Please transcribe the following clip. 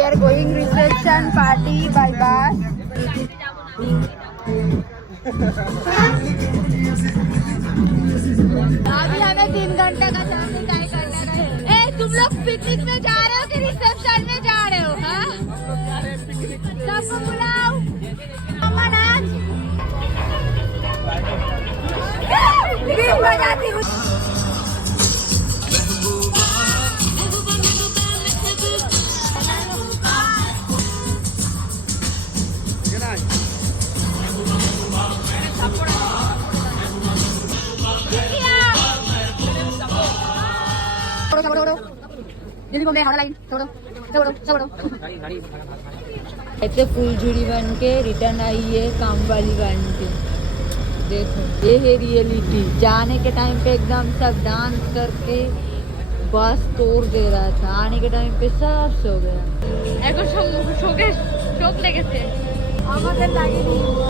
We are going reception party by bus. अभी हमें 3 घंटे का जर्नी तय करना है। ए, तुम लोग पिकनिक में जा रहे हो कि रिसेप्शन में जा रहे हो? हाँ? सबको बुलाओ। अमन आज बीच बजाती हूँ। ऐसे फुलझुरी बन के रिटर्न आई है, काम वाली बन के। देखो ये है रियलिटी। जाने के टाइम पे एकदम सब डांस करके बस तोड़ दे रहा था, आने के टाइम पे सब सो गया। शोक लेगेছে আমাদের লাগেনি।